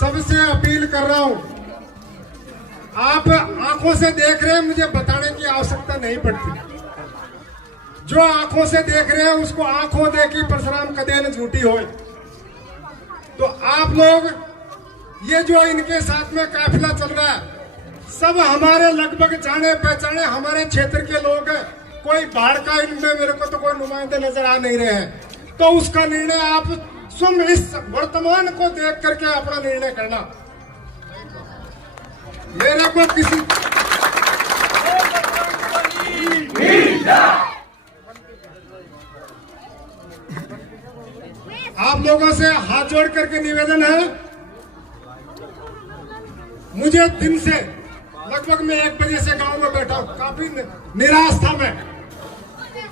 सबसे अपील कर रहा हूं, आप आंखों से देख रहे हैं, मुझे बताने की आवश्यकता नहीं पड़ती। जो आंखों से देख रहे हैं उसको आंखों देखी परशुराम कदे न झूठी होए। तो आप लोग ये जो इनके साथ में काफिला चल रहा है, सब हमारे लगभग जाने पहचाने हमारे क्षेत्र के लोग हैं। कोई बाहर का इनमें मेरे को तो कोई नुमाइंदे नजर आ नहीं रहे हैं। तो उसका निर्णय आप स्वयं इस वर्तमान को देख करके अपना निर्णय करना। मेरे को किसी आप लोगों से हाथ जोड़ करके निवेदन है, मुझे दिन से लगभग मैं 1 बजे से गांव में बैठा हूं, काफी निराश था। मैं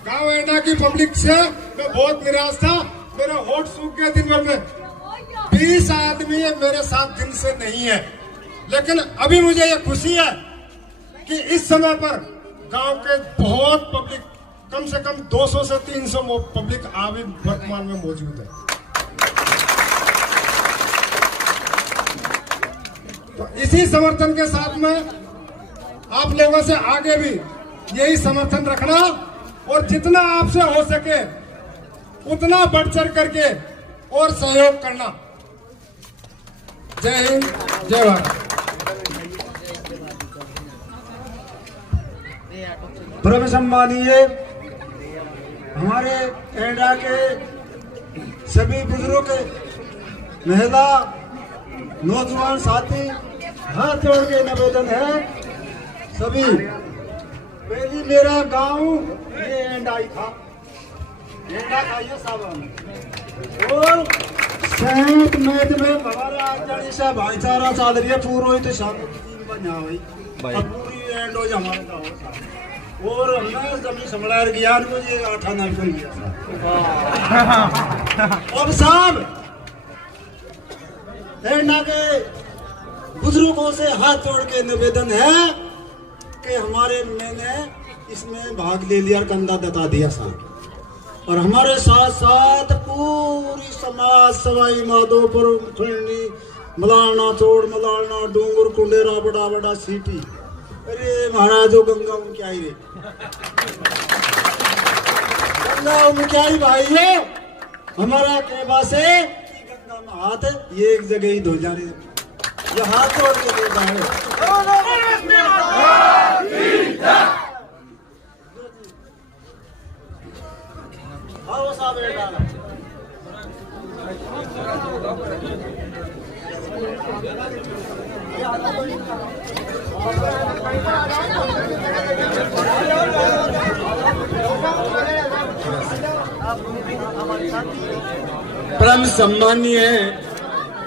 गांव एंडा की पब्लिक से मैं बहुत निराश था। मेरे होठ सूख गए दिन भर में। 20 आदमी मेरे साथ दिन से नहीं है, लेकिन अभी मुझे ये खुशी है कि इस समय पर गांव के बहुत पब्लिक, कम से कम 200 से 300 पब्लिक अभी वर्तमान में मौजूद है। तो इसी समर्थन के साथ में आप लोगों से आगे भी यही समर्थन रखना और जितना आपसे हो सके उतना बढ़ चढ़ करके और सहयोग करना। जय हिंद, जय भारत। परम सम्मानीय हमारे एंडा के सभी बुजुर्ग, महिला, नौजवान साथी, हाथ जोड़ के निवेदन है सभी। पहली मेरा गांव ये एंडा ही था, एंडा था ये सावन। और सेंट मैच में हमारा आचार्य से भाईचारा चाल रही है पूरा, तो शांति बना हुई पूरी एंड हो हमारे गाँव। और हमने जमीन संभला ज्ञान को ये 8 आना कर गया। अब साहब एंडा के बुजुर्गों से हाथ जोड़ के निवेदन है कि हमारे मैंने इसमें भाग ले लिया, कंधा दता दिया साहब। और हमारे साथ साथ पूरी समाज, सवाई माधोपुर, खंडी, मलाना, चोड़, मलाना, डूंगर, कुंडेरा, बड़ा बड़ा सीटी। अरे महाराज जो गंगा उनकी आई रे, गंगा उनकी आई भाई है हमारा कहवा से गंगा में हाथ है, ये एक जगह ही धो जा रही है, ये हाथ जोड़ के देता है। आओ साहब बेटा, परम सम्मानीय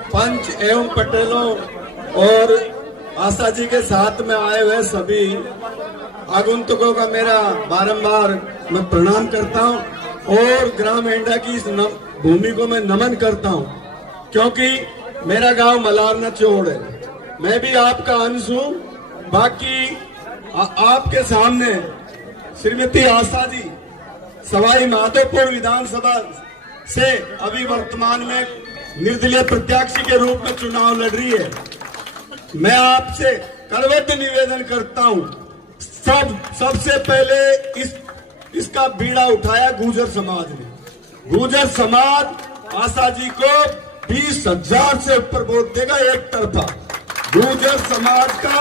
पंच एवं पटेलों और आशा जी के साथ में आए हुए सभी आगंतुकों का मेरा बारंबार मैं प्रणाम करता हूं और ग्राम एंडा की इस भूमि को मैं नमन करता हूं, क्योंकि मेरा गांव मलारना चोड़ है। मैं भी आपका अंश हूं। बाकी आपके सामने श्रीमती आशा जी सवाई माधोपुर विधानसभा से अभी वर्तमान में निर्दलीय प्रत्याशी के रूप में चुनाव लड़ रही है। मैं आपसे करवत निवेदन करता हूं, सबसे पहले इसका बीड़ा उठाया गुर्जर समाज ने। गुर्जर समाज आशा जी को 20,000 से ऊपर वोट देगा एक तरफा। गुर्जर समाज का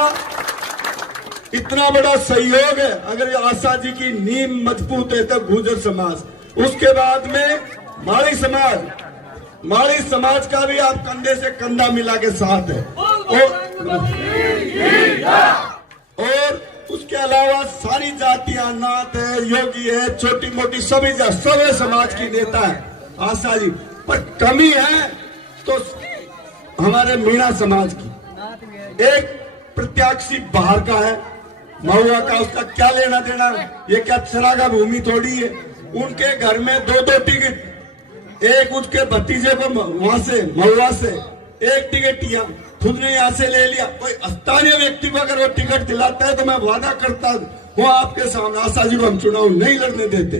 इतना बड़ा सहयोग है। अगर आशा जी की नींव मजबूत है तो गुर्जर समाज, उसके बाद में माड़ी समाज का भी आप कंधे से कंधा मिला के साथ है। और उसके अलावा सारी जातियां, नाथ है, योगी है, छोटी मोटी सभी समाज की नेता है आशा जी। पर कमी है तो हमारे मीणा समाज की। एक प्रत्याशी बाहर का है, महुआ का, उसका क्या लेना देना, ये क्या चरागा भूमि थोड़ी है। उनके घर में 2-2 टिकट, एक उसके भतीजे को वहां से महुआ से एक टिकट खुद ने यहाँ से ले लिया। कोई स्थानीय व्यक्ति को अगर वो टिकट दिलाता है तो मैं वादा करता हूँ आपके सामने, आशा जी को हम चुनाव नहीं लड़ने देते,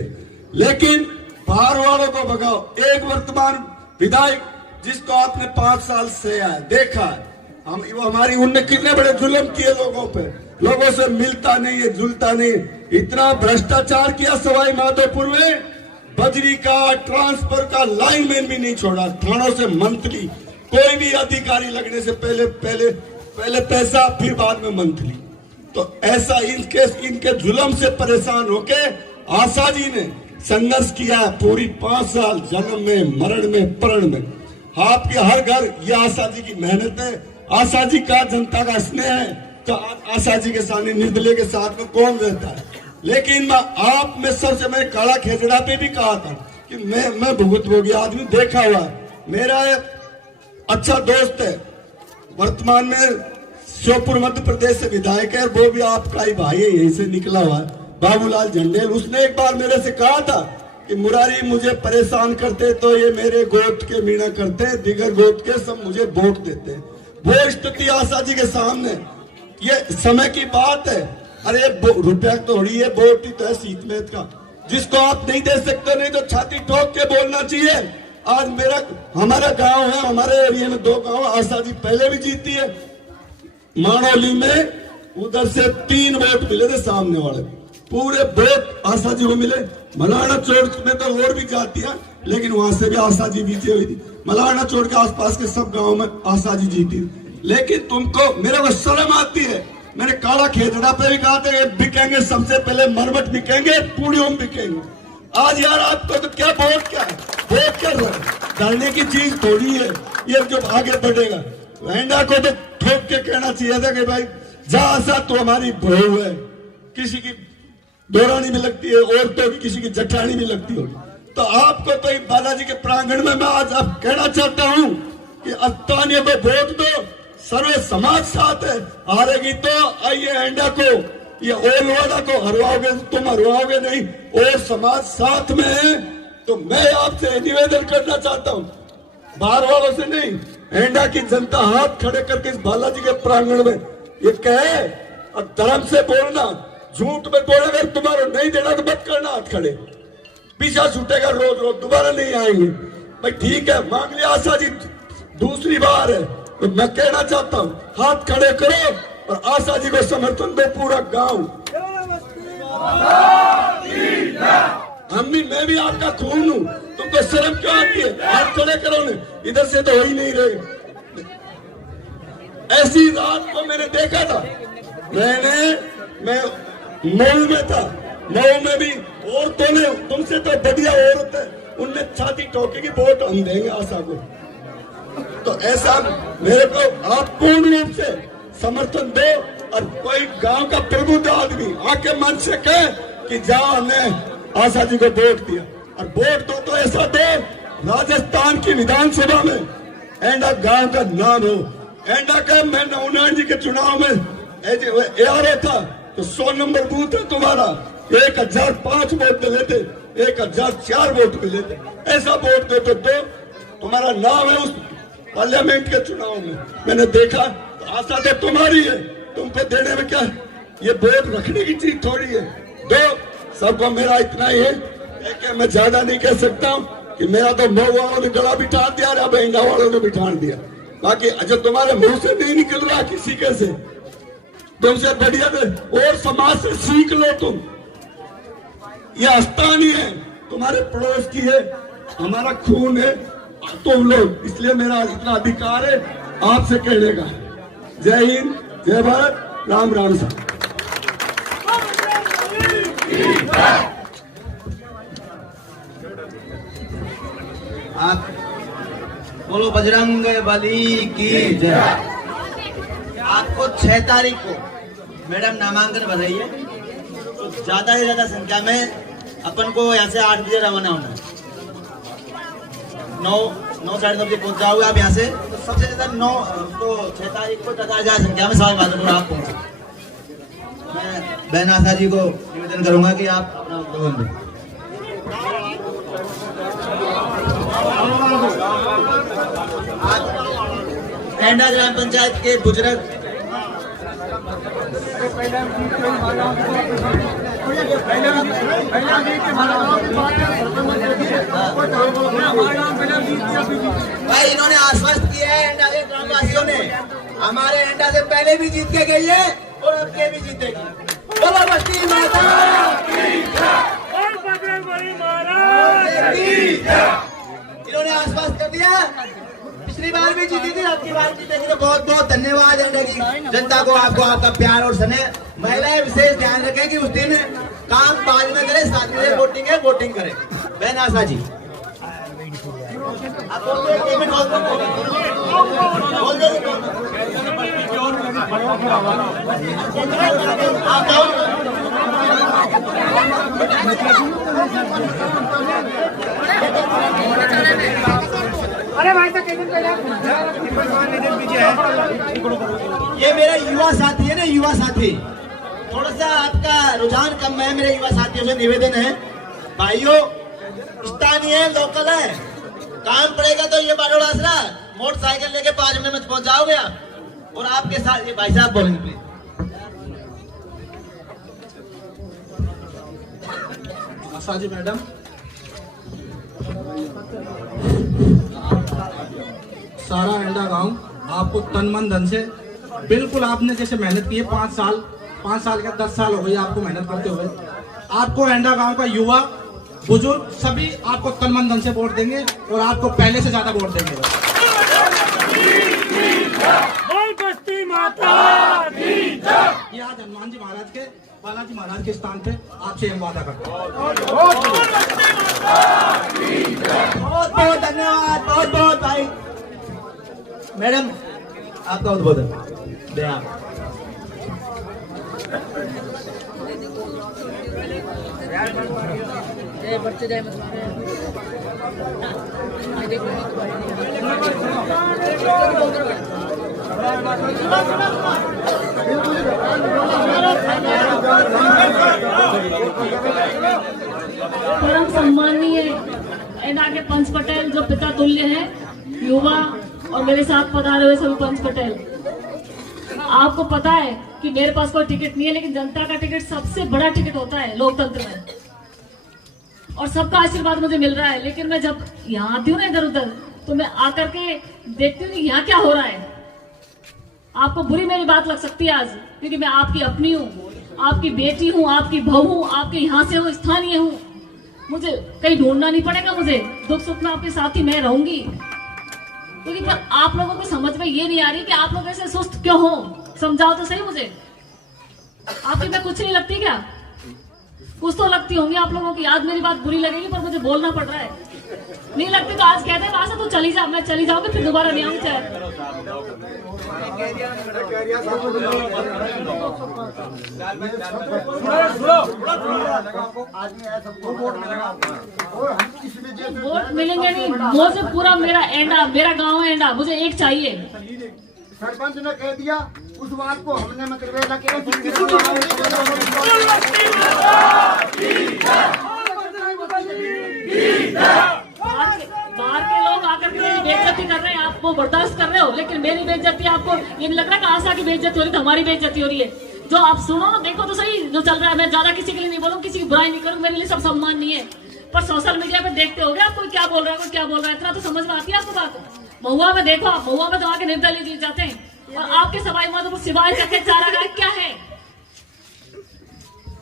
लेकिन बाहर वालों को भगाओ। एक वर्तमान विधायक जिसको आपने 5 साल से देखा है। हम वो हमारी उनने कितने बड़े जुल्म किए लोगों पे, लोगों से मिलता नहीं है, जुलता नहीं, इतना भ्रष्टाचार किया सवाई माधोपुर में, बजरी का ट्रांसफर का लाइनमैन भी नहीं छोड़ा, थानों से मंथली, कोई भी अधिकारी लगने से पहले पैसा फिर बाद में मंथली। तो ऐसा इनके जुल्म से परेशान होके आशा जी ने संघर्ष किया पूरी 5 साल, जन्म में, मरण में, प्रण में। आपके हर घर ये आशा जी की मेहनत है, आशा जी का जनता का स्नेह है। तो आशा जी के सामने निर्दलीय के साथ में कौन रहता है? लेकिन आप में सबसे, मैं काला खेजड़ा पे भी कहा था कि मैं भुगतभोगी आदमी देखा हुआ, मेरा अच्छा दोस्त है, वर्तमान में श्योपुर मध्य प्रदेश से विधायक है, वो भी आपका ही भाई है, यहीं से निकला हुआ है, बाबूलाल झंडेल। उसने एक बार मेरे से कहा था कि मुरारी मुझे परेशान करते तो ये मेरे गोत्र के मीणा करते हैं, दिगर गोत्र के सब मुझे वोट देते हैं। वो स्थिति आशा जी के सामने, ये समय की बात है। अरे रुपया थोड़ी है, वोट ही तो है सीतमेत का, जिसको आप नहीं दे सकते, नहीं तो छाती ठोक के बोलना चाहिए। आज हमारा गांव है, हमारे एरिया में 2 गांव आशा जी पहले भी जीती है। मानोली में उधर से 3 वोट मिले थे, सामने वाले पूरे वोट आशा जी को मिले। मलाना चौक में तो और भी जाती है, लेकिन वहां से भी आशा जी जीती हुई थी। मलाना चौक के आसपास के सब गांव में आशा जी जीती। लेकिन तुमको मेरे को शर्म आती है, मैंने काला खेजड़ा पे भी कहा था बिकेंगे, सबसे पहले मरमट बिकेंगे, पूड़ियों बिकेंगे। आज यार आपको तो क्या वोट क्या है, वोट क्या करने की चीज थोड़ी है ये जो आगे बढ़ेगा। वेंडा को तो ठोक के कहना चाहिए था कि भाई जहां सा तो हमारी बहू है, किसी की दोरानी भी लगती है, औरतों की किसी की जठानी भी लगती होगी। तो आपको तो बालाजी के प्रांगण में मैं आज अब कहना चाहता हूं कि अस्तानिया में वोट दो, सर्वे समाज साथ है। हारेगी तो आइए एंडा को, ये ओलवाड़ा को हरवाओगे, तुम हरवाओगे नहीं, और समाज साथ में है। तो मैं आपसे निवेदन करना चाहता हूं, बाहर वालों से नहीं, एंडा की जनता हाथ खड़े करके इस बालाजी के प्रांगण में ये कहे और धर्म से बोलना, झूठ में बोले अगर तुम्हारा नहीं देना तो मत करना हाथ खड़े, पीछा छूटेगा, रोज रोज दोबारा नहीं आएंगे। भाई ठीक है, मांग लिया आशा जी दूसरी बार है, तो मैं कहना चाहता हूं हाथ खड़े करो और आशा जी को समर्थन दो पूरा गांव। मैं भी आपका खून हूं, तुमको शर्म क्यों आती है? हाथ खड़े करो ने, इधर से तो हो ही नहीं रहे। ऐसी रात को मैंने देखा था, मैं मऊ में था, मऊ में भी औरतों ने, तुमसे तो बढ़िया औरत है, उनने छाती ठोकी की वोट हम देंगे आशा को। तो ऐसा मेरे को आप पूर्ण रूप से समर्थन दो और कोई गांव का प्रबुद्ध आदमी आके मन से कहे कि जाओ हमने आशा जी को वोट दिया, और वोट दो तो ऐसा दो राजस्थान की विधानसभा में एंडा गांव का नाम हो। एंडा का मैं 99 जी के चुनाव में एआरओ था, तो 100 नंबर बूथ है तुम्हारा, 1005 वोट मिले थे, 1004 वोट मिले थे। ऐसा वोट दे तो दो, तुम्हारा नाम है उस पार्लियामेंट के चुनाव में। मैंने देखा तो आशा तो तुम्हारी है, तुमको देने में क्या, ये वोट रखने की चीज थोड़ी है। दो, सबको मेरा इतना ही है कि मैं ज्यादा नहीं कह सकता हूँ कि मेरा तो मऊ वालों ने गला बिठा दिया, अब एंडा वालों ने बिठा दिया। बाकी अच्छा तुम्हारे मुंह से नहीं निकल रहा किसी के से, तुमसे बढ़िया और समाज से सीख लो तुम। ये स्थानीय है, तुम्हारे पड़ोस की है, हमारा खून है तुम लोग, इसलिए मेरा इतना अधिकार है आपसे कहने का। जय हिंद, जय भारत, राम राम साहब। आप बोलो बजरंग बली की जय। आपको 6 तारीख को मैडम नामांकन बधाइए, तो ज्यादा से ज्यादा संख्या में अपन को यहाँ से 8 बजे रवाना होना है। 9 साढ़े 9 बजे पहुंच जाओगे आप यहाँ से, तो सबसे ज्यादा 6 तारीख को 10,000 संख्या में सवाल माधोपुर आप पहुंचे। मैं बहन आशा जी को निवेदन करूंगा कि आप अपना उद्बोधन दें। एंडा ग्राम पंचायत के बुजुर्ग भाई इन्होंने आश्वस्त किया है एंडा के ग्रामवासियों ने, हमारे एंडा से पहले भी जीत के गई है और अब के भी जीतेगी। बोलो बस्ती माता की जय। इन्होंने आश्वस्त कर दिया, पिछली बार भी जीती थी, अब की बार जीतेगी। तो बहुत बहुत धन्यवाद एंडा की जनता को, आपको आपका प्यार और स्नेह। महिलाएं विशेष ध्यान रखें कि उस दिन काम बाद में करे, साथ में वोटिंग है, वोटिंग करें। बहन आशा जी आप बोल दो, एक मिनट बोल दो। आप अरे भाई साहब ये मेरा युवा साथी है ना, युवा साथी, थोड़ा सा आपका रुझान कम है। मेरे युवा साथियों से निवेदन है, भाइयों स्थानीय है, लोकल है, काम पड़ेगा तो ये बारोड़ आसरा मोटरसाइकिल लेके 5 मिनट में पहुंच जाओगे आप। और आपके साथ ये भाई साहब बोलेंगे प्लीज। आशा जी मैडम, सारा एंडा गांव आपको तन मन धन से, बिल्कुल आपने जैसे मेहनत की है 5 साल क्या 10 साल हो गई आपको मेहनत करते हुए। आपको एंडा गांव का युवा बुजुर्ग सभी आपको तन मन धन से वोट देंगे और आपको पहले से ज्यादा वोट देंगे। ये आज हनुमान जी महाराज के, बालाजी महाराज के स्थान पे आपसे हम वादा करते हैं। बहुत बहुत धन्यवाद, बहुत बहुत भाई। मैडम आपका उद्बोधन बयान। परम सम्माननीय एंडा के पंच पटेल जो पिता तुल्य है, युवा और मेरे साथ पधारे हुए सभी पंच पटेल, आपको पता है कि मेरे पास कोई टिकट नहीं है, लेकिन जनता का टिकट सबसे बड़ा टिकट होता है लोकतंत्र में, और सबका आशीर्वाद मुझे मिल रहा है। लेकिन मैं जब यहाँ आती हूँ ना इधर उधर, तो मैं आकर के देखती हूँ यहाँ क्या हो रहा है। आपको बुरी मेरी बात लग सकती है आज, क्योंकि मैं आपकी अपनी हूँ, आपकी बेटी हूँ, आपकी बहू हूँ, आपके यहाँ से हूँ, स्थानीय हूँ। मुझे कहीं ढूंढना नहीं पड़ेगा, मुझे दुख सुख में आपके साथ ही मैं रहूंगी। क्योंकि पर आप लोगों को समझ में ये नहीं आ रही कि आप लोग ऐसे सुस्त क्यों हो, समझाओ तो सही मुझे। आपकी मैं कुछ नहीं लगती क्या? कुछ तो लगती होंगी आप लोगों की। आज मेरी बात बुरी लगेगी पर मुझे बोलना पड़ रहा है। नहीं लगती तो आज कहते हैं वहां से तू चली जा, मैं चली जाऊंगी, फिर दोबारा नहीं आऊंगी। चाहे वोट मिलेंगे नहीं, मुझे पूरा मेरा एंडा, मेरा गांव है एंडा, मुझे एक चाहिए। सरपंच ने कह दिया, उस बात को हमने मतलब बाहर के लोग आकर के मेरी बेइज्जती कर रहे हैं, आप वो बर्दाश्त कर रहे हो, लेकिन मेरी बेइज्जती आपको ये नहीं लग रहा कि आशा की बेइज्जती हो रही है, हमारी बेइज्जती हो रही है। जो आप सुनो ना, देखो तो सही जो चल रहा है। मैं ज्यादा किसी के लिए नहीं बोलूँ, किसी की बुराई नहीं करूँ, मेरे लिए सब सम्मान नहीं है। पर सोशल मीडिया पे देखते हो आप कोई क्या बोल रहा है, कोई क्या बोल रहा है, इतना तो समझ में आती है आपको बात। महुआ में देखो आप, महुआ में तो आके निर्दलीय जीत जाते हैं, और आपके सवाई माधोपुर सिवाय करके चारा गाय क्या है।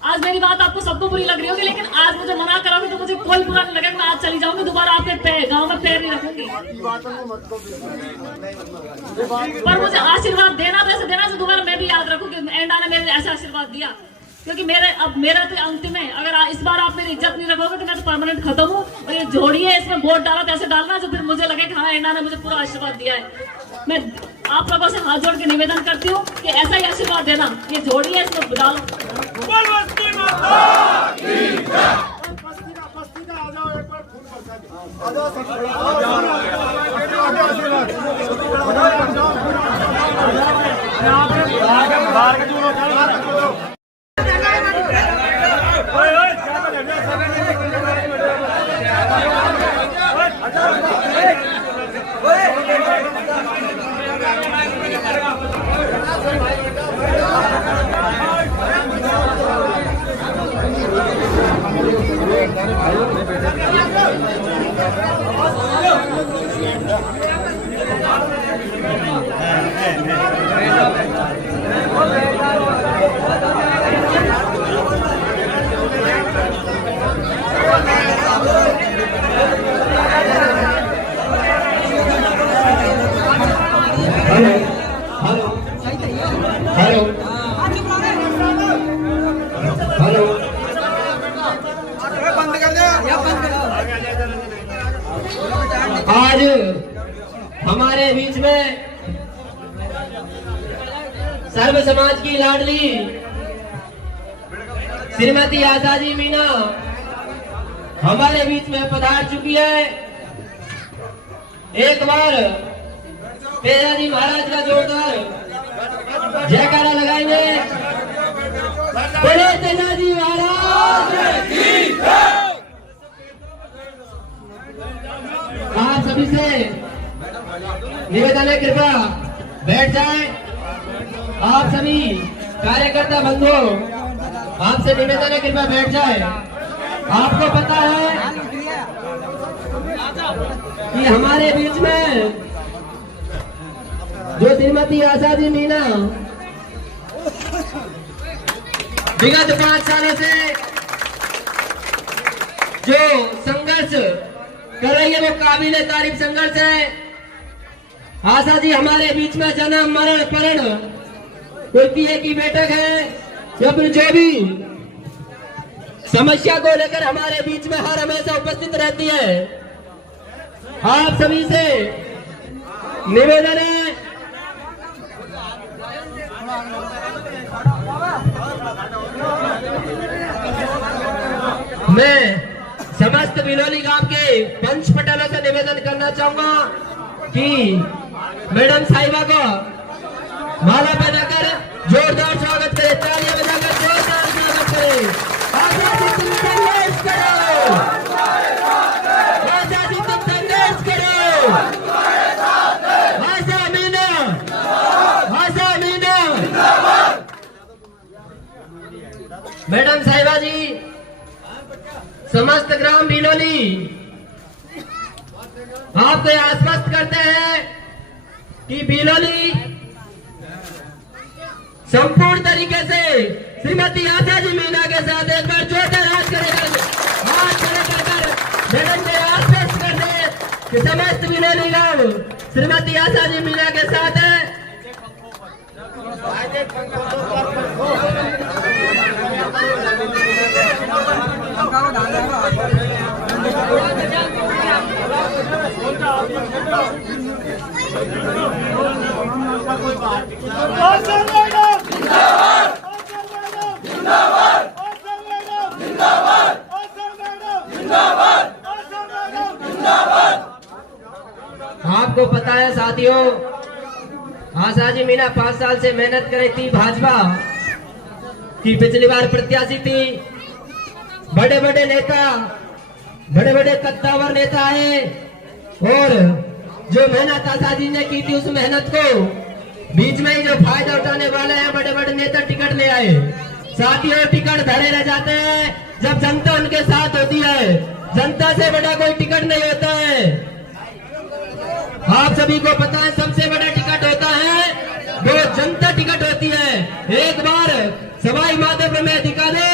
आज मेरी बात आपको सबको बुरी लग रही होगी, लेकिन आज मुझे मना करोगे तो मुझे कोई बुरा नहीं लगेगा। मैं आज चली जाऊंगी, दोबारा आपके गांव में पैर नहीं रखूंगी। पर मुझे आशीर्वाद देना तो ऐसे देना से दोबारा मैं भी याद रखूंगी एंडा ने मेरे ऐसा आशीर्वाद दिया, क्योंकि मेरा तो अंतिम है। अगर इस बार आप मेरी इज्जत नहीं रखोगे तो मैं तो परमानेंट खत्म हूँ। और ये जोड़ी है, इसमें वोट डाला तो ऐसे डालना जो फिर मुझे लगे कि हाँ एंडा ने मुझे पूरा आशीर्वाद दिया है। मैं आप लोगों से हाथ जोड़ के निवेदन करती हूँ कि ऐसा ही आशीर्वाद देना। ये जोड़ी है, इसमें डालो। हेलो हेलो हेलो आज हमारे बीच में सर्व समाज की लाडली श्रीमती आशा मीना हमारे बीच में पधार चुकी है। एक बार तेजाजी महाराज का जोरदार जयकारा लगाएंगे। बोले तेजाजी महाराज की जय। आप सभी से निवेदन है, कृपया बैठ जाएं। आप सभी कार्यकर्ता बंधुओं, आपसे निवेदन है, कृपया बैठ जाएं। आपको पता है कि हमारे बीच में जो श्रीमती आशा जी मीना विगत 5 सालों से जो संघर्ष कर रही है वो काबिले तारीफ संघर्ष है। आशा जी हमारे बीच में जन्म मरण परण कोई पीए की बैठक है या फिर जो भी समस्या को लेकर हमारे बीच में हर हमेशा उपस्थित रहती है। आप सभी से निवेदन है, मैं समस्त बिलोली गांव के पंच पटेलों से निवेदन करना चाहूंगा कि मैडम साहिबा को माला पहनाकर जोरदार स्वागत करें, तालियां बजाकर जोरदार स्वागत करें। आशा जी तुम संघर्ष करो, आशा जी तुम संघर्ष करो। आशा मीना, आशा मीना। मैडम साहिबा जी समस्त ग्राम बिलोली आपको आश्वस्त करते हैं कि बिलोली संपूर्ण तरीके से श्रीमती आशा जी मीना के साथ एक बार जोरदार हाथ खड़े कर मैडम को आश्वस्त कर दे कि समस्त बिलोली गांव श्रीमती आशा जी मीना के साथ है। आपको पता है साथियों, आशा जी मीना 5 साल से मेहनत कर रही थी, भाजपा की पिछली बार प्रत्याशी थी। बड़े बड़े नेता, बड़े बड़े कद्दावर नेता है और जो मेहनत आशा जी ने की थी उस मेहनत को बीच में ही जो फायदा उठाने वाले हैं बड़े बड़े नेता टिकट ले आए। साथियों टिकट धरे रह जाते हैं जब जनता उनके साथ होती है। जनता से बड़ा कोई टिकट नहीं होता है। आप सभी को पता है सबसे बड़ा टिकट होता है वो जनता टिकट होती है। एक बार सवाई माधोपुर में दिखा दो,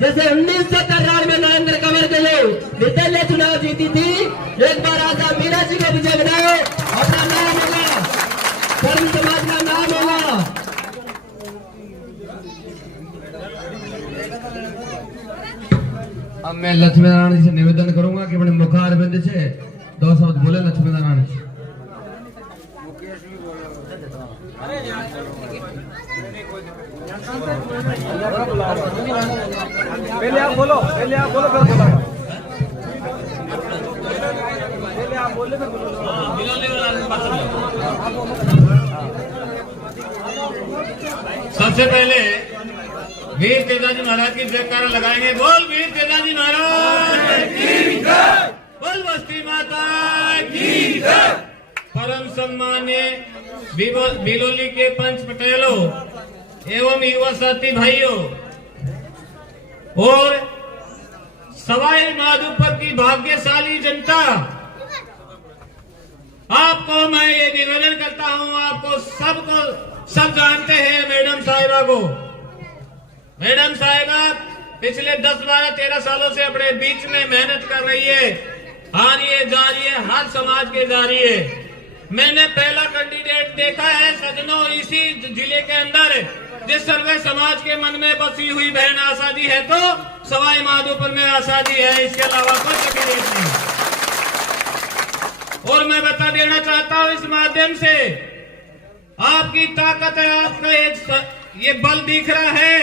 जैसे 1993 में नरेंद्र कंवर के जो निर्दलीय चुनाव जीती थी, एक बार आशा मीना जी को विजय बनाओ, अपना नाम होगा, धर्म समाज का नाम होगा। अब मैं लक्ष्मी नारायण जी से निवेदन करूंगा कि अपने मुखारबिंद से 2 शब्द बोले लक्ष्मी नारायण जी। पहले आप बोलो फिर बोला। पहले आप बोले फिर बोलो। सबसे पहले वीर तेजाजी महाराज की जयकारा लगाएंगे। बोल वीर तेजाजी महाराज की जय, बोल बस्ती माता की जय। परम सम्मान्य बिलोली के पंच पटेलों एवं युवा साथी भाइयों और सवाई माधोपुर की भाग्यशाली जनता, आपको मैं ये निवेदन करता हूं, आपको सब जानते हैं मैडम साहिबा को। मैडम साहिबा पिछले 10, 12, 13 सालों से अपने बीच में मेहनत कर रही है, आ रही है, जा रही है, हर समाज के जा रही है। मैंने पहला कैंडिडेट देखा है सजनों इसी जिले के अंदर जिस सर्वे समाज के मन में बसी हुई बहन आशा जी है तो सवाई माधोपुर में आशा जी है, इसके अलावा कोई कैंडिडेट नहीं। और मैं बता देना चाहता हूं इस माध्यम से आपकी ताकत है, आपका एक ये बल दिख रहा है,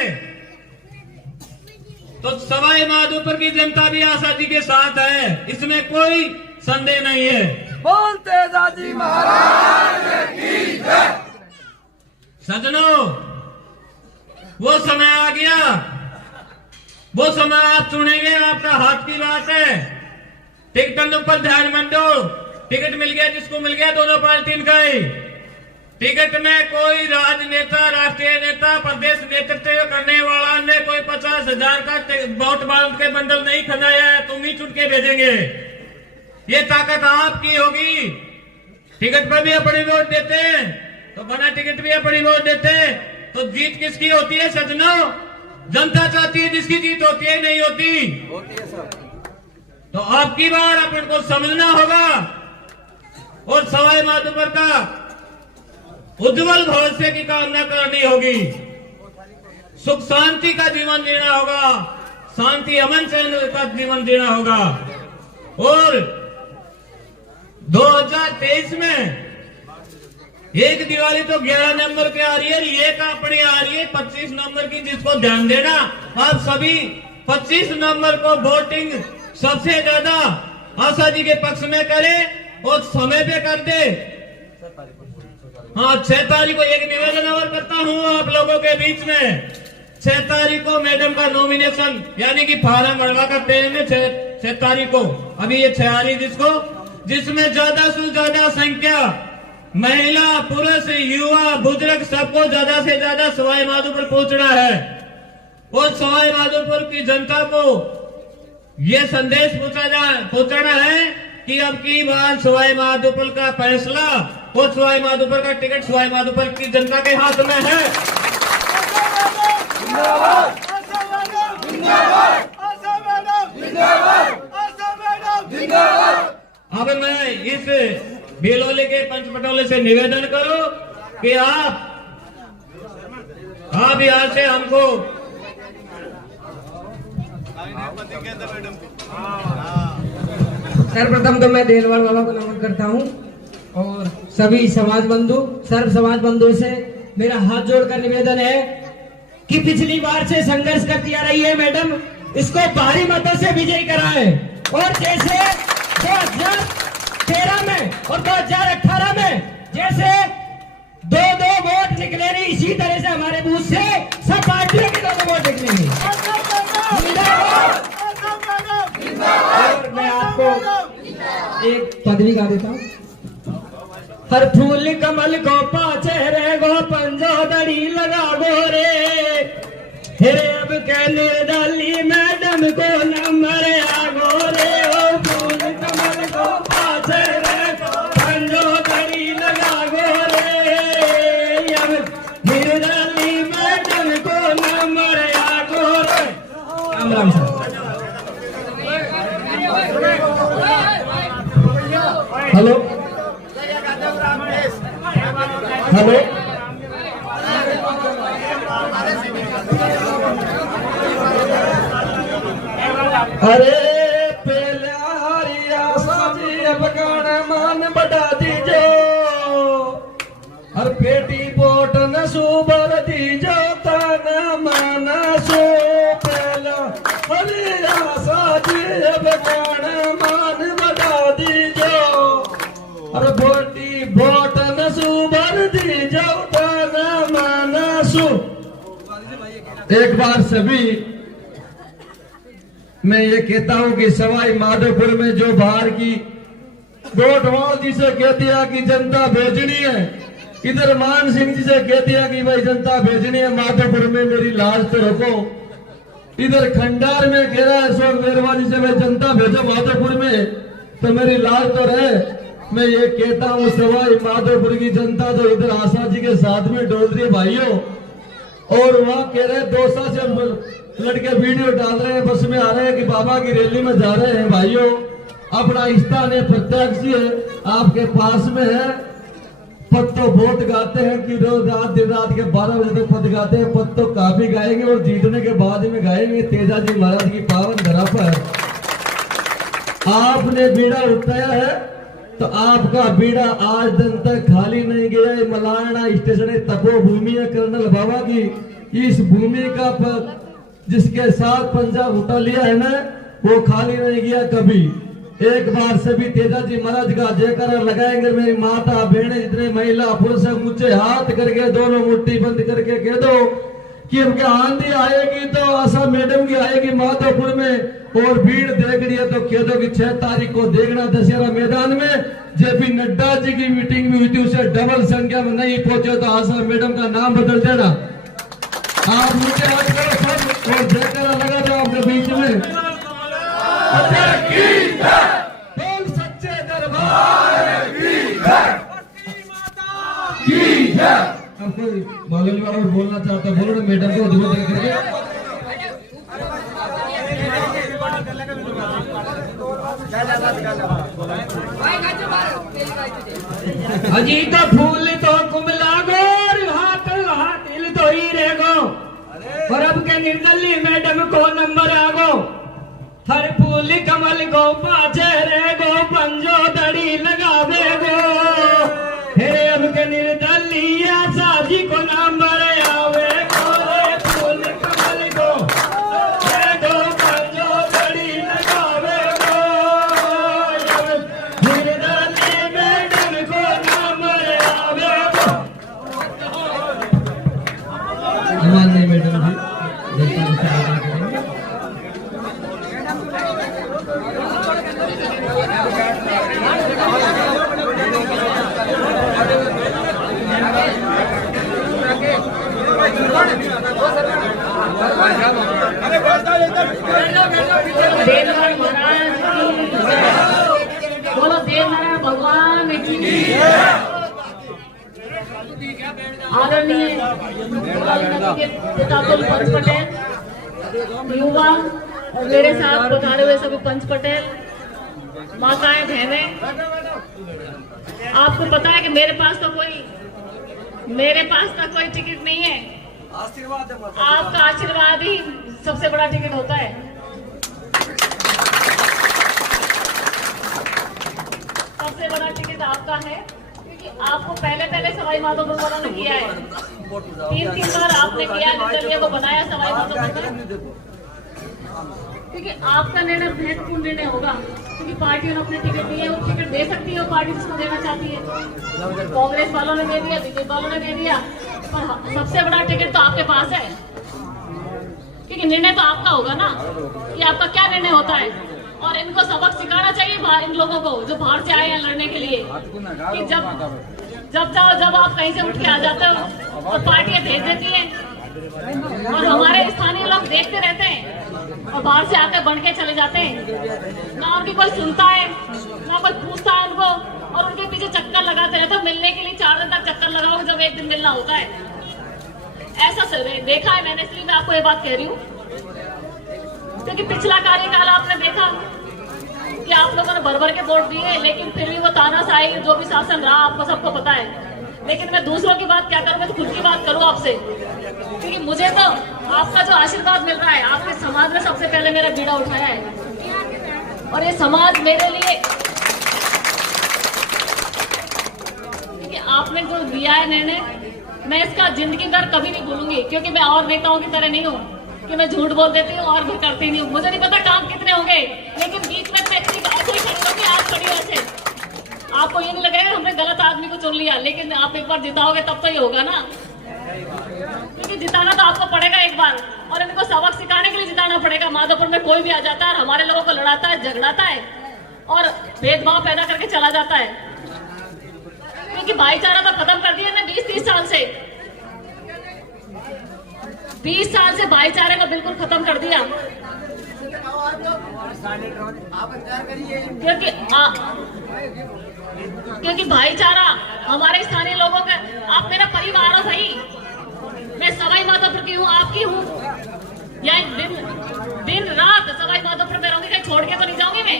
तो सवाई माधोपुर की जनता भी आशा जी के साथ है, इसमें कोई संदेह नहीं है। बोलते दादी महाराज की जय। सजनों वो समय आ गया, वो समय आप चुनेंगे, आपका हाथ की बात है। टिकटों पर ध्यान मत दो, टिकट मिल गया जिसको मिल गया, दोनों पार्टी का ही। टिकट में कोई राजनेता, राष्ट्रीय नेता, प्रदेश नेतृत्व करने वाला ने कोई 50,000 का वोट बांध के बंडल नहीं खनाया है, तुम ही चुन के भेजेंगे। ये ताकत आपकी होगी। टिकट पर भी अपनी वोट देते हैं तो बिना टिकट भी अपनी वोट देते हैं, तो जीत किसकी होती है सजनों? जनता चाहती है जिसकी जीत होती है, नहीं होती। तो आपकी बार अपन को समझना होगा और सवाई माधोपुर का उज्जवल भविष्य की कामना करनी होगी। सुख शांति का जीवन जीना होगा, शांति अमन चैन का जीवन जीना होगा। और 2023 में एक दिवाली तो 11 नंबर की आ रही है, ये का अपनी आ रही है 25 नंबर की, जिसको ध्यान देना आप सभी 25 नंबर को वोटिंग सबसे ज्यादा आशा जी के पक्ष में करें और समय पे कर दे। हाँ 6 तारीख को एक निवेदन और करता हूँ आप लोगों के बीच में। 6 तारीख को मैडम का नॉमिनेशन यानी कि फार्म भरवा करते हैं 6 तारीख को, अभी ये 6 आ रही जिसमें ज्यादा से ज्यादा संख्या महिला, पुरुष, युवा, बुजुर्ग सबको ज्यादा से ज्यादा सवाई माधोपुर पहुंचना है और सवाई माधोपुर की जनता को ये संदेश पहुंचाना है कि अब की बार सवाई माधोपुर का फैसला और सवाई माधोपुर का टिकट सवाई माधोपुर की जनता के हाथ में है। अब मैं इस बेलोले के पंचपटोले से निवेदन करूं कि आप यहां से हमको सर्वप्रथम तो मैं देलवाड़ बाबा को नमन करता हूं और सभी समाज बंधु, सर्व समाज बंधु से मेरा हाथ जोड़कर निवेदन है कि पिछली बार से संघर्ष करती आ रही है मैडम, इसको भारी मतों से विजयी कराए और जैसे 2013 में और 2018 में जैसे 2-2 वोट निकले नहीं, इसी तरह से हमारे बूथ से सब पार्टियों के 2-2 वोट निकलेंगे। और मैं आपको एक पदवी गा देता हूँ। हर फूल कमल को पाचे रे गो पंजो दड़ी लगा गो रे, हेरे अब कहने डाली मैडम को नंबर आगो रे। ओ फूल कमल को पाचे रे गो पंजो दड़ी लगा गो रे, अब डाली मैडम को नंबर आगो रे। Ram Ram sir. Hello hello, अरे पहले हरिया साजी अब गाना मान बढ़ा दीजो और पेटी बोट न सुबर दीजो ताना माना सो। पहला हरिया साजी अब गाना मान बढ़ा दीजो और बोटी बोट न सुबर दीजो ताना माना सो। एक बार सभी मैं ये कहता हूं कि सवाई माधोपुर में जो बाहर की गोटवाल जी से कह दिया कि जनता भेजनी है, इधर मान सिंह जी से कह दिया कि भाई जनता भेजनी है माधोपुर में, मेरी लाज तो रखो। इधर खंडार में कह रहा है अशोक मेहरबानी से भाई जनता भेजो माधोपुर में, तो मेरी लाज तो रहे। मैं ये कहता हूँ सवाई माधोपुर की जनता तो इधर आशा जी के साथ में डोल रही है भाइयों, और वहाँ कह रहे दौसा से लड़के वीडियो डाल रहे हैं, बस में आ रहे हैं कि बाबा की रैली में जा रहे हैं। भाइयों अपना स्थान है, प्रत्यक्ष है आपके पास में है, पद तो बहुत गाते हैं कि रोज रात दिन रात के 12 बजे तक पद गाते हैं। पद तो काफी गाएंगे और जीतने के बाद में गाएंगे। तेजाजी महाराज की पावन धरा पर आपने बीड़ा उठाया है तो आपका बीड़ा आज दिन तक खाली नहीं गया। मलाना स्टेशन तपोभूमि है कर्नल बाबा की। इस भूमि का जिसके साथ पंजाब उठा लिया है ना, वो खाली नहीं गया कभी। एक बार सभी तेजाजी महाराज का जयकारा लगाएंगे। मेरी माता बहने जितने महिला पुरुष है, मुझे हाथ करके दोनों मुट्ठी बंद करके कह दो कि उनके आंधी आएगी तो आशा मैडम की आएगी माधोपुर में, और भीड़ देख रही है तो कह दो कि 6 तारीख को देखना दशहरा मैदान में। जब भी नड्डा जी की मीटिंग भी हुई थी उससे डबल संख्या में नहीं पहुंचे तो आशा मैडम का नाम बदल देना। आप मुझे हाथ करो सब और जयकारा लगा दो आपके बीच में। बोल सच्चे दरबार की जय। अब कोई मौलवी वाला बोलना चाहता है, बोलो ना मैडम को दूर करके। अजी तो फूल तो कुमला गोर हाथ हाथिल तो ही रेगो, और अब के निर्दली मैडम को नंबर आगो। हर फूल कमल गो पाछे रेगो, पंजो दड़ी लगावे गो। हे अब के निर्दली साजी को नंबर आवे गो। रे फूल कमल गो रेगो, पंजो दड़ी लगावे गो। निर्दली मैडम को नंबर आवे गो। माननीय मैडम जी देवनारायण महाराज की बोलो, देवनारायण भगवान की आदरणीय के पिता पंच पटेल, युवा और मेरे साथ पधारे हुए सभी पंच पटेल, माताएं बहनें, आपको पता है कि मेरे पास तो कोई टिकट नहीं है। आपका आशीर्वाद ही सबसे बड़ा टिकट होता है। सबसे बड़ा टिकट आपका है, क्योंकि आपको पहले सवाई माधोपुर वालों ने किया है। 3 बार आपने किया, निर्दलीय को बनाया सवाई माधोपुर में, क्योंकि आपका निर्णय महत्वपूर्ण निर्णय होगा। क्योंकि पार्टियों ने अपने टिकट दिए, वो टिकट दे सकती है वो पार्टी जिसको देना चाहती है। कांग्रेस वालों ने दे दिया, बीजेपी वालों ने दे दिया, पर सबसे बड़ा टिकट तो आपके पास है। क्योंकि निर्णय तो आपका होगा ना कि आपका क्या निर्णय होता है। और इनको सबक सिखाना चाहिए इन लोगों को जो बाहर से आए हैं लड़ने के लिए, कि जब आप कहीं से उठ के आ जाते हो तो पार्टियां भेज देती हैं और हमारे स्थानीय लोग देखते रहते हैं और बाहर से आकर बन के चले जाते हैं। ना उनकी कोई सुनता है, ना कोई पूछता है उनको, और उनके पीछे चक्कर लगाते रहते हैं। मिलने के लिए 4 दिन तक चक्कर लगाओगे जब एक दिन मिलना होता है। ऐसा देखा है मैंने, इसलिए मैं आपको ये बात कह रही हूँ। क्योंकि पिछला कार्यकाल आपने देखा कि आप लोगों ने भर के वोट दिए, लेकिन फिर भी वो तानाशाही जो भी शासन रहा आपको सबको पता है। लेकिन मैं दूसरों की बात क्या करूं, मैं तो खुद की बात करूं आपसे। क्योंकि मुझे तो आपका जो आशीर्वाद मिल रहा है, आपके समाज में सबसे पहले मेरा बीड़ा उठाया है। और ये समाज मेरे लिए, क्योंकि आपने जो लिया है निर्णय, मैं इसका जिंदगी भर कभी नहीं भूलूंगी। क्योंकि मैं और नेताओं की तरह नहीं हूँ कि मैं झूठ बोल देती हूँ और भी करती नहीं हूँ। मुझे नहीं पता काम कितने होंगे, लेकिन बीच में मैं इतनी बात ही करूंगी आज खड़ी वैसे आपको ये नहीं लगेगा हमने गलत आदमी को चुन लिया। लेकिन आप एक बार जिताओगे तब तो ये होगा ना, क्योंकि जिताना तो आपको पड़ेगा एक बार, और इनको सबक सिखाने के लिए जिताना पड़ेगा। माधोपुर में कोई भी आ जाता है और हमारे लोगों को लड़ाता है, झगड़ाता है और भेदभाव पैदा करके चला जाता है। क्योंकि भाईचारा तो खत्म कर दिया ना 20-30 साल से। 20 साल से भाईचारे को बिल्कुल खत्म कर दिया। क्योंकि भाईचारा हमारे स्थानीय लोगों का, आप मेरा परिवार हो भाई। मैं सवाई माधोपुर की हूँ, आपकी हूँ। या दिन रात सवाई माधोपुर में रहूंगी, कहीं छोड़ के तो नहीं जाऊंगी मैं।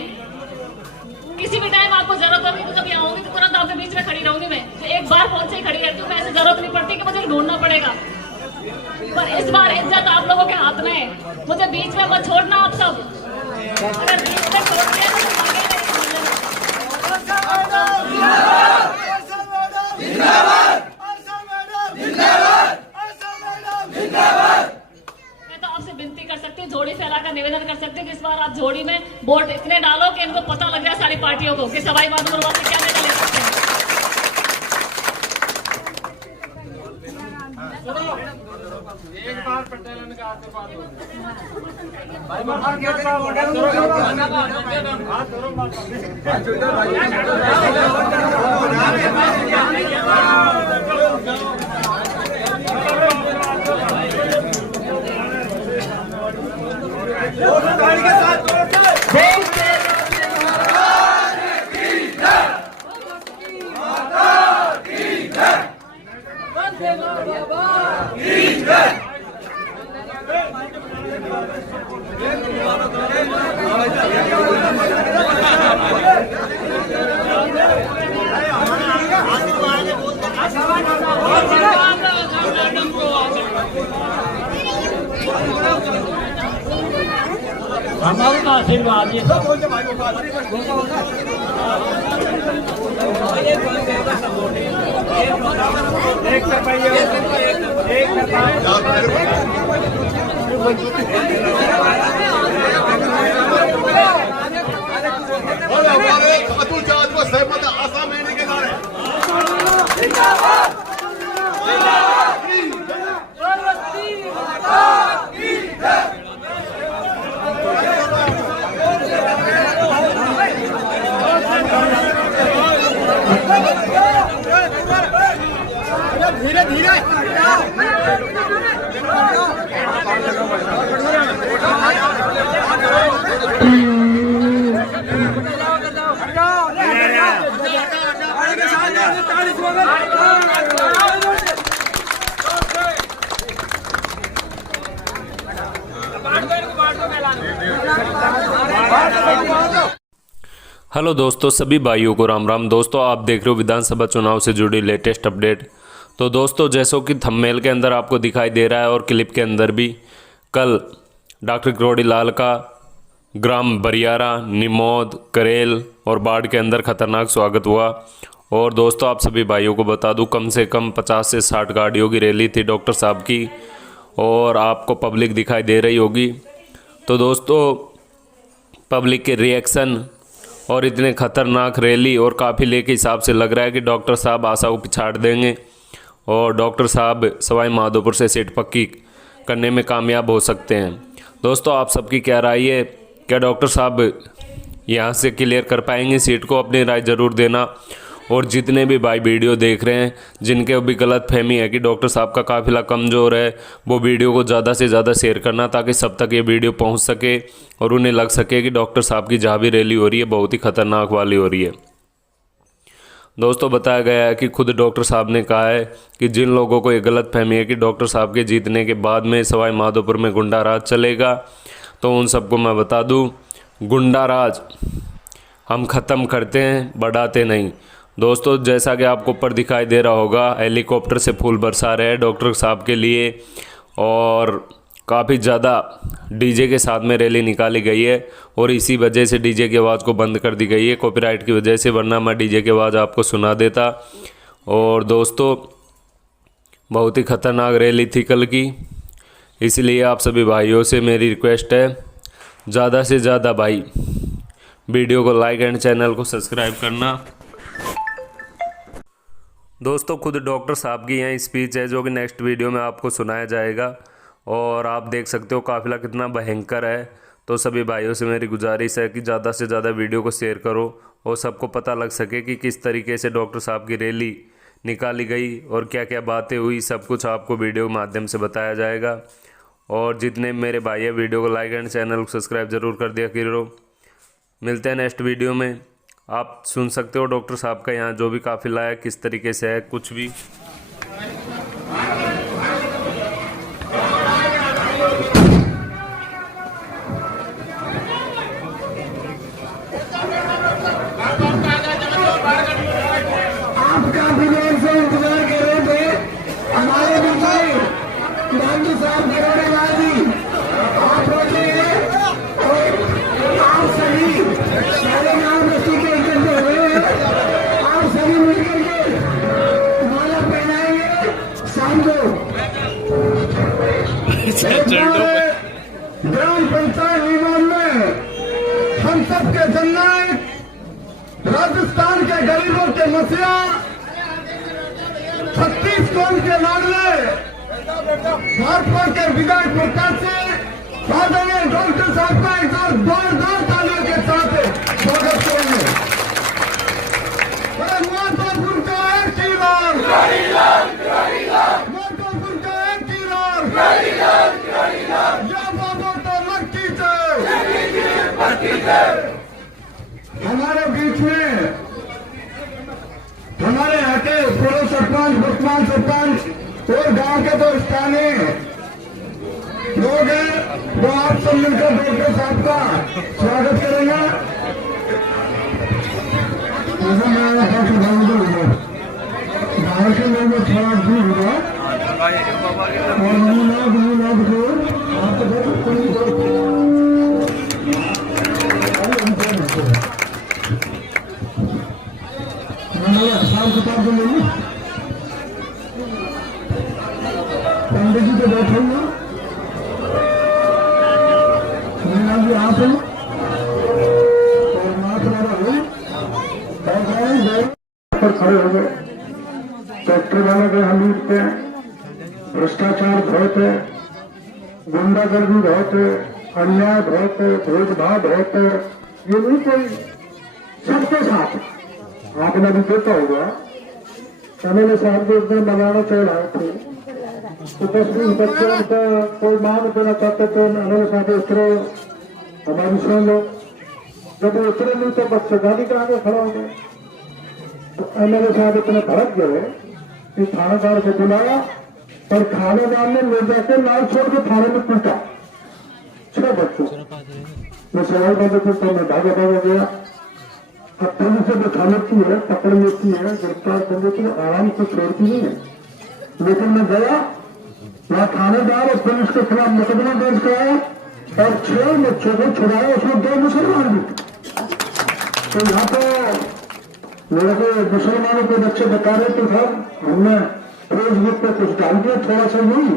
किसी भी टाइम आपको जरूरत होगी तो जब आऊंगी तो तुरंत आपके बीच में खड़ी रहूंगी मैं। एक बार फोन से ही खड़ी रहती हूँ, मैं ऐसे जरूरत नहीं पड़ती कि मुझे ढूंढना पड़ेगा। पर इस बार इज्जत आप लोगों के हाथ में है, मुझे बीच में मत छोड़ना आप सब। अगर बीच में छोड़ दिया तो आगे मैं तो आपसे विनती कर सकती हूँ, झोड़ी फैलाकर निवेदन कर सकती हूँ कि इस बार आप झोड़ी में वोट इतने डालो कि इनको पता लग जाए सारी पार्टियों को कि सवाई माधोपुर वाले क्या नेता ले सकते हैं। एक बार पटेल का आशीर्वाद हमारे का आशीर्वाद ये अतुल चाँद को सहमत आशा महीने के गाने धीरे धीरे हेलो दोस्तों, सभी भाइयों को राम राम। दोस्तों आप देख रहे हो विधानसभा चुनाव से जुड़ी लेटेस्ट अपडेट। तो दोस्तों जैसो कि थंबनेल के अंदर आपको दिखाई दे रहा है और क्लिप के अंदर भी, कल डॉक्टर किरोड़ी लाल का ग्राम बरियारा, निमोद, करेल और बाढ़ के अंदर खतरनाक स्वागत हुआ। और दोस्तों आप सभी भाइयों को बता दूं, कम से कम 50 से 60 गाड़ियों की रैली थी डॉक्टर साहब की, और आपको पब्लिक दिखाई दे रही होगी। तो दोस्तों पब्लिक के रिएक्शन और इतने खतरनाक रैली और काफ़िले के हिसाब से लग रहा है कि डॉक्टर साहब आशा को पिछाड़ देंगे और डॉक्टर साहब सवाई माधोपुर से सीट पक्की करने में कामयाब हो सकते हैं। दोस्तों आप सबकी क्या राय है? क्या डॉक्टर साहब यहाँ से क्लियर कर पाएंगे सीट को? अपनी राय ज़रूर देना। और जितने भी भाई वीडियो देख रहे हैं, जिनके भी गलत फहमी है कि डॉक्टर साहब का काफ़िला कमज़ोर है, वो वीडियो को ज़्यादा से ज़्यादा शेयर करना, ताकि सब तक ये वीडियो पहुंच सके और उन्हें लग सके कि डॉक्टर साहब की जहाँ भी रैली हो रही है बहुत ही खतरनाक वाली हो रही है। दोस्तों बताया गया है कि खुद डॉक्टर साहब ने कहा है कि जिन लोगों को ये गलत फहमी है कि डॉक्टर साहब के जीतने के बाद में सवाई माधोपुर में गुंडा राज चलेगा, तो उन सबको मैं बता दूँ, गुंडा राज हम ख़त्म करते हैं, बढ़ाते नहीं। दोस्तों जैसा कि आपको ऊपर दिखाई दे रहा होगा, हेलीकॉप्टर से फूल बरसा रहे हैं डॉक्टर साहब के लिए, और काफ़ी ज़्यादा डीजे के साथ में रैली निकाली गई है। और इसी वजह से डीजे की आवाज़ को बंद कर दी गई है, कॉपीराइट की वजह से, वरना मैं डीजे की आवाज़ आपको सुना देता। और दोस्तों बहुत ही ख़तरनाक रैली थी कल की, इसलिए आप सभी भाइयों से मेरी रिक्वेस्ट है, ज़्यादा से ज़्यादा भाई वीडियो को लाइक एंड चैनल को सब्सक्राइब करना। दोस्तों खुद डॉक्टर साहब की यहाँ स्पीच है जो कि नेक्स्ट वीडियो में आपको सुनाया जाएगा, और आप देख सकते हो काफ़िला कितना भयंकर है। तो सभी भाइयों से मेरी गुजारिश है कि ज़्यादा से ज़्यादा वीडियो को शेयर करो और सबको पता लग सके कि किस तरीके से डॉक्टर साहब की रैली निकाली गई और क्या क्या बातें हुई, सब कुछ आपको वीडियो के माध्यम से बताया जाएगा। और जितने मेरे भाई है वीडियो को लाइक एंड चैनल को सब्सक्राइब ज़रूर कर दिया करो। मिलते हैं नेक्स्ट वीडियो में। आप सुन सकते हो डॉक्टर साहब का यहाँ जो भी काफिला है किस तरीके से है, कुछ भी। आपका विजय से गांधी साहब करोड़ेगा जी, आप बोलिए और आप सभी मेरे नाम रस्सी के इकट्ठे हुए, आप सभी मिलकर के माला पहनाएंगे शाम को। ग्राम पंचायत निगम में हम सबके जननायक, राजस्थान के गरीबों के मसीहा, छत्तीसगढ़ के लाडले, भाजपा के विधायक प्रत्याशी आदरणीय डॉक्टर साहब का एक बार जोरदार तालियों के साथ स्वागत करेंगे। माधोपुर का एक किलार, माधोपुर का एक किलार, या बाबा तो लक्की से हमारे बीच में हमारे यहाँ के पूर्व सरपंच, वर्तमान सरपंच और गांव के तो स्थानीय लोग हैं, वो आप सब मिलकर डॉक्टर साहब का स्वागत करेंगे। गाँव के लोग थोड़ा दूर होगा हिसाब किताब को लेंगे। पंडित जी तो बैठे हुए, मीना जी आप हैं और माता पर खड़े हो गए। फैक्ट्री वाले के हम लूटते हैं, भ्रष्टाचार बहुत है, गुंडागर्दी बहुत है, अन्याय बहुत है, भेदभाव बहुत है। ये नहीं कोई सबके साथ आपने भी देखा होगा। एमएलए साहब को एक दिन बनाना चल रहे थे तो 10-20 बच्चे उनका कोई मान देना चाहते थे। एमएलए साहब उतरे, हमारी सुन लो, जब वो उतरे नहीं तो बच्चे गाड़ी के आगे खड़ा हो गए। तो एमएलए साहब इतने भड़क गए कि थानेदार को बुलाया और थानेदार ने ले जाकर लाल छोड़ के थाने में पीटा 6 बच्चों। मैं सवाल बजे को मैं भागा गया। अब पुलिस से बैठा लेती है, पकड़ लेती है, गिरफ्तार कर लेती है, आराम से छोड़ती नहीं है। लेकिन मैं गया वहाँ थानेदार और पुलिस के खिलाफ मुकदमा दर्ज कराया और 6 बच्चों को छुड़ाया, उसमें 2 मुसलमान भी। तो यहाँ तो मेरे को मुसलमानों के बच्चे बता रहे थे साहब, हमने फेसबुक पे कुछ डाल दिया थोड़ा सा नहीं,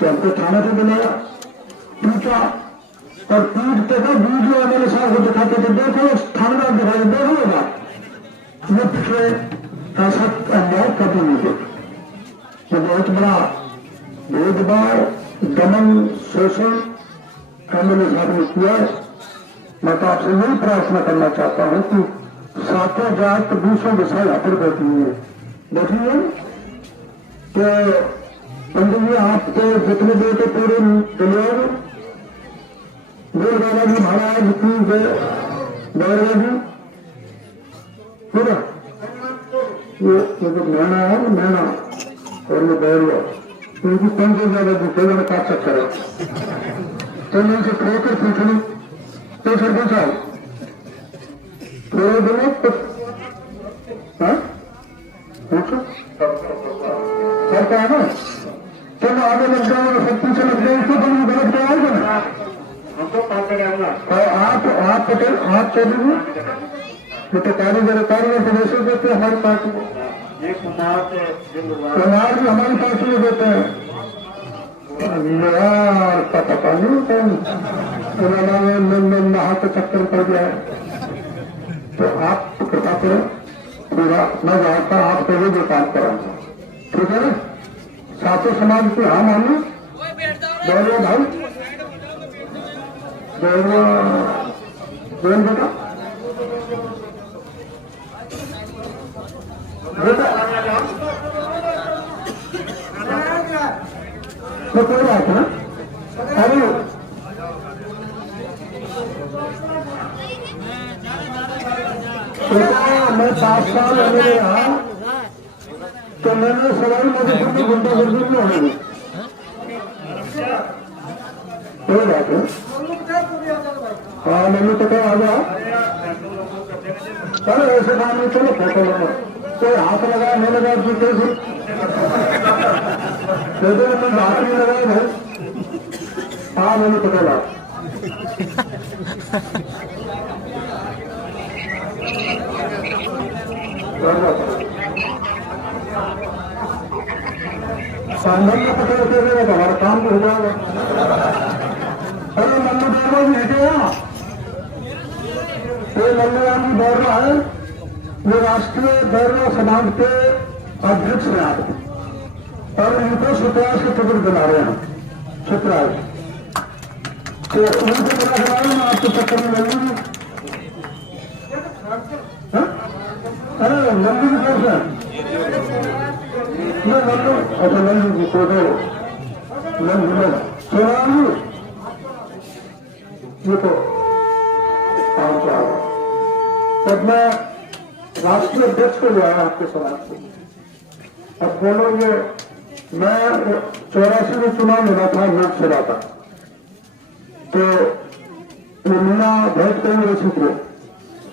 तो हमको थाना से बुलाया, पीटा और पीटते थे। वीडियो मेरे साथ को दिखाते थे, देखो थानेदार दिखाई, देखो बात ये पिछले ऐसा अन्याय कभी नहीं देखा। ये बहुत बड़ा भेदभाव, दमन, शोषण एमएलए साहब ने किया। मैं तो आपसे यही प्रार्थना करना चाहता हूँ कि 7 जात 200 विषय यहाँ पर बैठी हुई है, देखिए तो पंडित जी आपके जितने बेटे पूरे लोग बोल बाबा जी महाराज की जय, बैरवा जी पूरा ये जो मैना है ना, मैना और ये बैरवा, इनकी 5 ज्यादा दूसरे में काट सकता है। तो मैं इनसे खड़े कर पूछ लूँ तो सरपंच साहब थोड़े दिनों पूछो करता है ना, चलो आगे लग जाओ, सब पीछे लग जाए, इसको तुम गलत कराओगे ना। आप पटेल आप चलिए, ये तो कारीगर प्रदर्शन देते हैं हमारी पार्टी को, कुमार भी हमारी पार्टी में देते हैं। यार का पता नहीं उन्होंने नहा के चक्कर पड़ गया है। तो आप कृपा करें, पूरा मैं जानता आप पहले जो काम कराऊंगा, ठीक है ना। सातों समाज के हाँ मानो गौरव भाई, बोल बेटा तो कोई बात है। अरे मैं 7 साल मेरे यहाँ तो मैंने सवाल मधुपुर में गुंडागर्दी में होगी, कोई बात है। हाँ मैंने पता आ गया। अरे ऐसे काम में चलो फोटो लगा, कोई हाथ लगा नहीं लगा, छोटे में हाथ नहीं लगाए भाई। हाँ मैंने पकड़ा सांभर में पकड़ते हुए हमारा काम हो जाएगा। अरे मल्लू दौड़ भी है क्या? ये मल्लू राम जी दौड़ रहा है, वो राष्ट्रीय दौड़ना समाज के अध्यक्ष हैं आप, और इनको सुप्राज के पुत्र बना रहे हैं। सुप्राज तो उनको बना रहा हूँ मैं आपके चक्कर में मल्लू जी। अरे मल्लू जी कैसे हैं? मैं मल्लू, अच्छा मल्लू जी को दो मल्लू सोनाली ये तो काम क्या है। तब मैं राष्ट्रीय अध्यक्ष को ले आया आपके समाज से। अब बोलो ये मैं 84 में चुनाव मिला था लोकसभा का, तो मीना भेंट कांग्रेसी थे,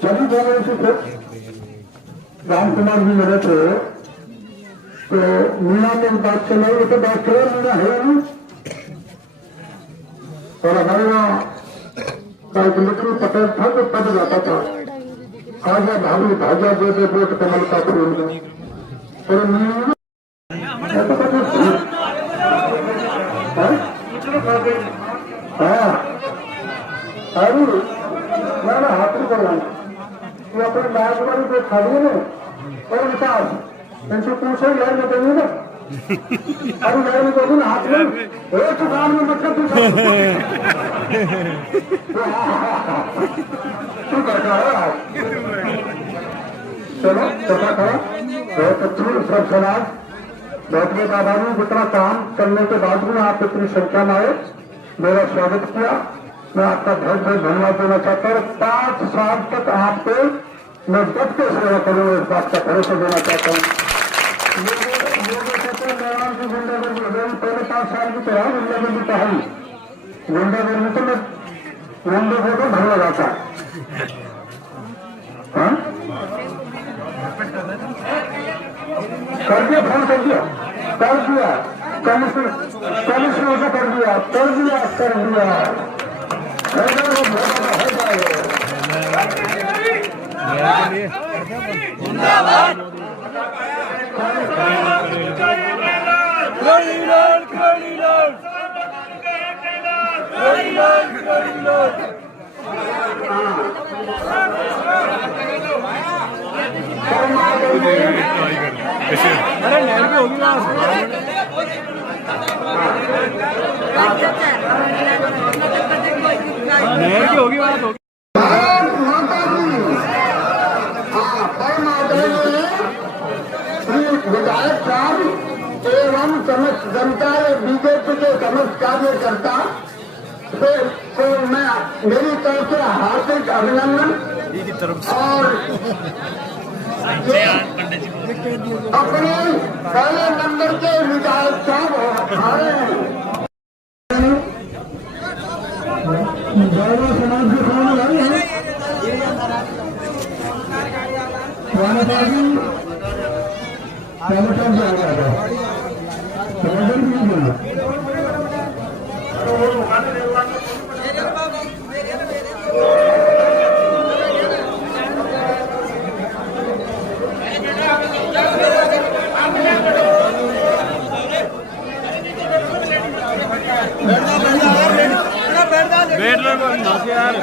सभी कांग्रेसी थे, राम कुमार जी लड़े थे। तो मीना में बात चलाई तो बात करो, मीना है नहीं। और हमारे यहाँ कालकुलेटर पटेल था तो पद जाता था, आजा भाभी भाजा दे दे वोट कमल का फूल। और मीना हाँ अरे मैं हाथ नहीं कर रहा हूँ, तू अपने बागवानी को खा लिए ना और विकास इनसे पूछो यार मैं देंगे ना। अरे यार मैं कहूँ ना हाथ में एक दुकान में मतलब तू करता है। चलो चर्चा करो बहुत अच्छी सब समाज बहुत बहुत आभारी हूँ। इतना काम करने के बाद भी आप इतनी संख्या में आए, मेरा स्वागत किया। मैं आपका बहुत बहुत धन्यवाद देना चाहता हूँ। 5 साल तक आपको मैं डट के सेवा करूँगा, इस बात का भरोसा देना चाहता हूँ। पहले 5 साल की तरह गुंडागर्दी तो है, गुंडागर्दी तो मैं गुंडे को तो भर लगाता है। कर दिया फोन कर दिया कमिश्नर को कर दिया अरे नहर भी होगी ना, नहर की होगी बात होगी। विधायक साहब एवं समस्त जनता बीजेपी के समस्त कार्यकर्ता को मैं मेरी तरफ से हार्दिक अभिनंदन और अपने पहले नंबर के विधायक साहब हमारे समाज के खाने वाले हैं बैठ लो यार।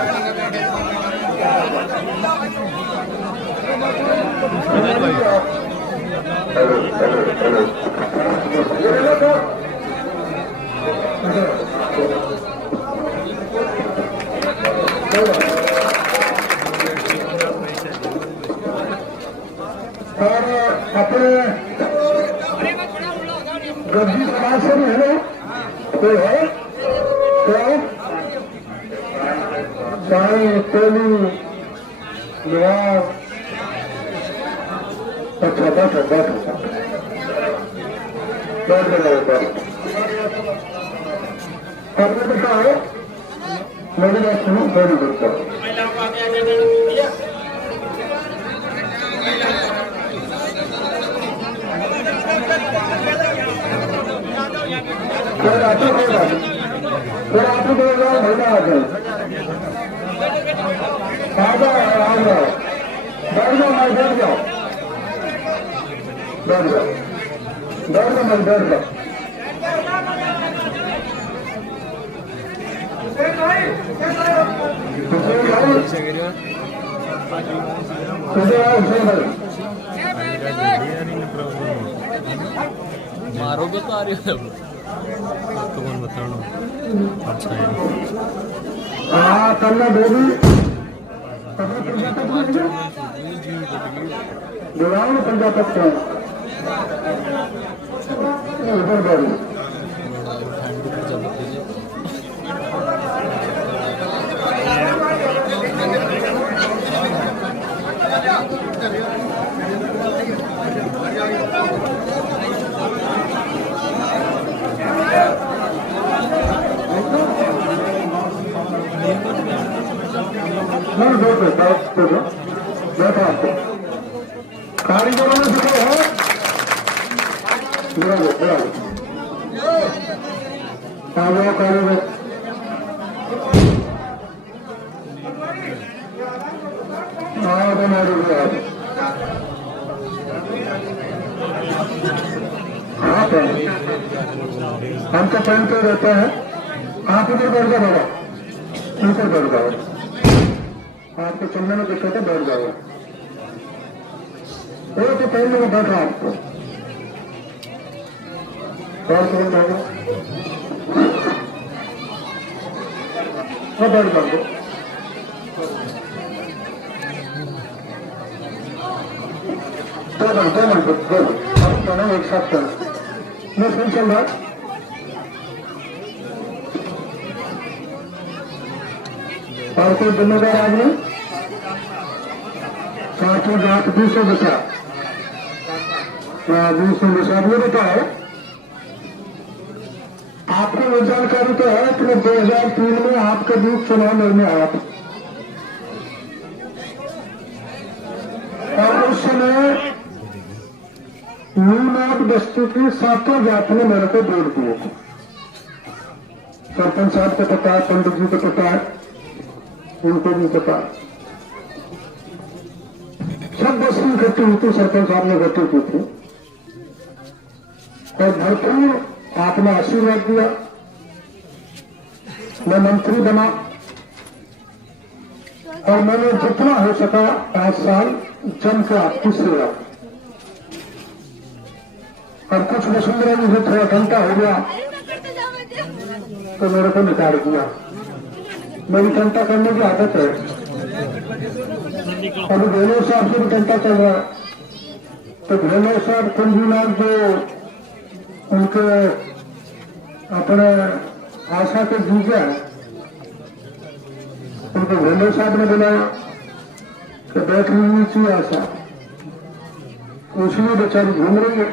और अपने गद्दी समाज से भी है ना कोई है तो साई तेली निवास अच्छा बैठ आपने बताओ मेरी बात सुनो मेरी करता मारोगे तो आ रही हो कौन बताना अच्छा है हाँ करना बेबी दिवान प्रजापत का उधर बैठ बैठा आपको कारीगरों में दिखो है कारीगर हम तो पहनते रहते हैं। आप इधर बैठ जाओ बाबा, ऊपर बैठ जाओ, आपको चलने में दिक्कत है, बैठ जाओ। वो तो पहले में बैठा आपको और कौन जाएगा वो बैठ जाओ। दो मिनट एक साथ कर मैं फिर चल रहा और कोई जिम्मेदार आदमी सातों जात 200 बचा 200 बचा ये बताओ आपको वो जानकारी तो है कि 2003 में आपके बीच चुनाव लड़ने आया था और उस समय नीमनाथ बस्ती की सातों जात ने मेरे को वोट दिए थे। सरपंच साहब को पता है, पंडित जी को पता है, उनको भी पता है। सब बस्ती इकट्ठी हुई थी, सरपंच साहब ने इकट्ठी की थी और भरपूर आपने आशीर्वाद दिया। मैं मंत्री बना और मैंने जितना हो सका 5 साल जम के आपकी सेवा और कुछ वसुंधरा जी से थोड़ा घंटा हो गया तो मेरे को निकाल दिया। मेरी घंटा करने की आदत है। अभी भेलो साहब से भी घंटा चल रहा है तो भेलो साहब कुंजीलाल जो उनके अपने आशा के जीजा है उनको भेलो साहब ने बुलाया कि बैठ लीजिए चाहिए आशा, उसलिए बेचारी घूम रही है।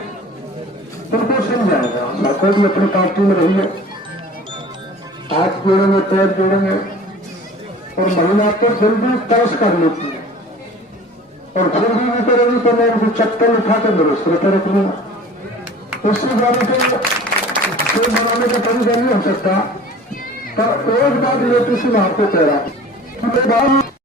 उनको समझाएगा आशा को भी अपनी पार्टी में रही है, हाथ जोड़ेंगे पैर जोड़ेंगे और महिला तो फिर भी तरस कर लेती है और फिर भी नहीं करेगी तो मैं उनको चक्कर उठा कर दुरुस्त पर रख लूंगा। उससे जाने के बनाने का तरीका नहीं हो सकता। पर एक बात ये किसी मैं आपको कह रहा हूँ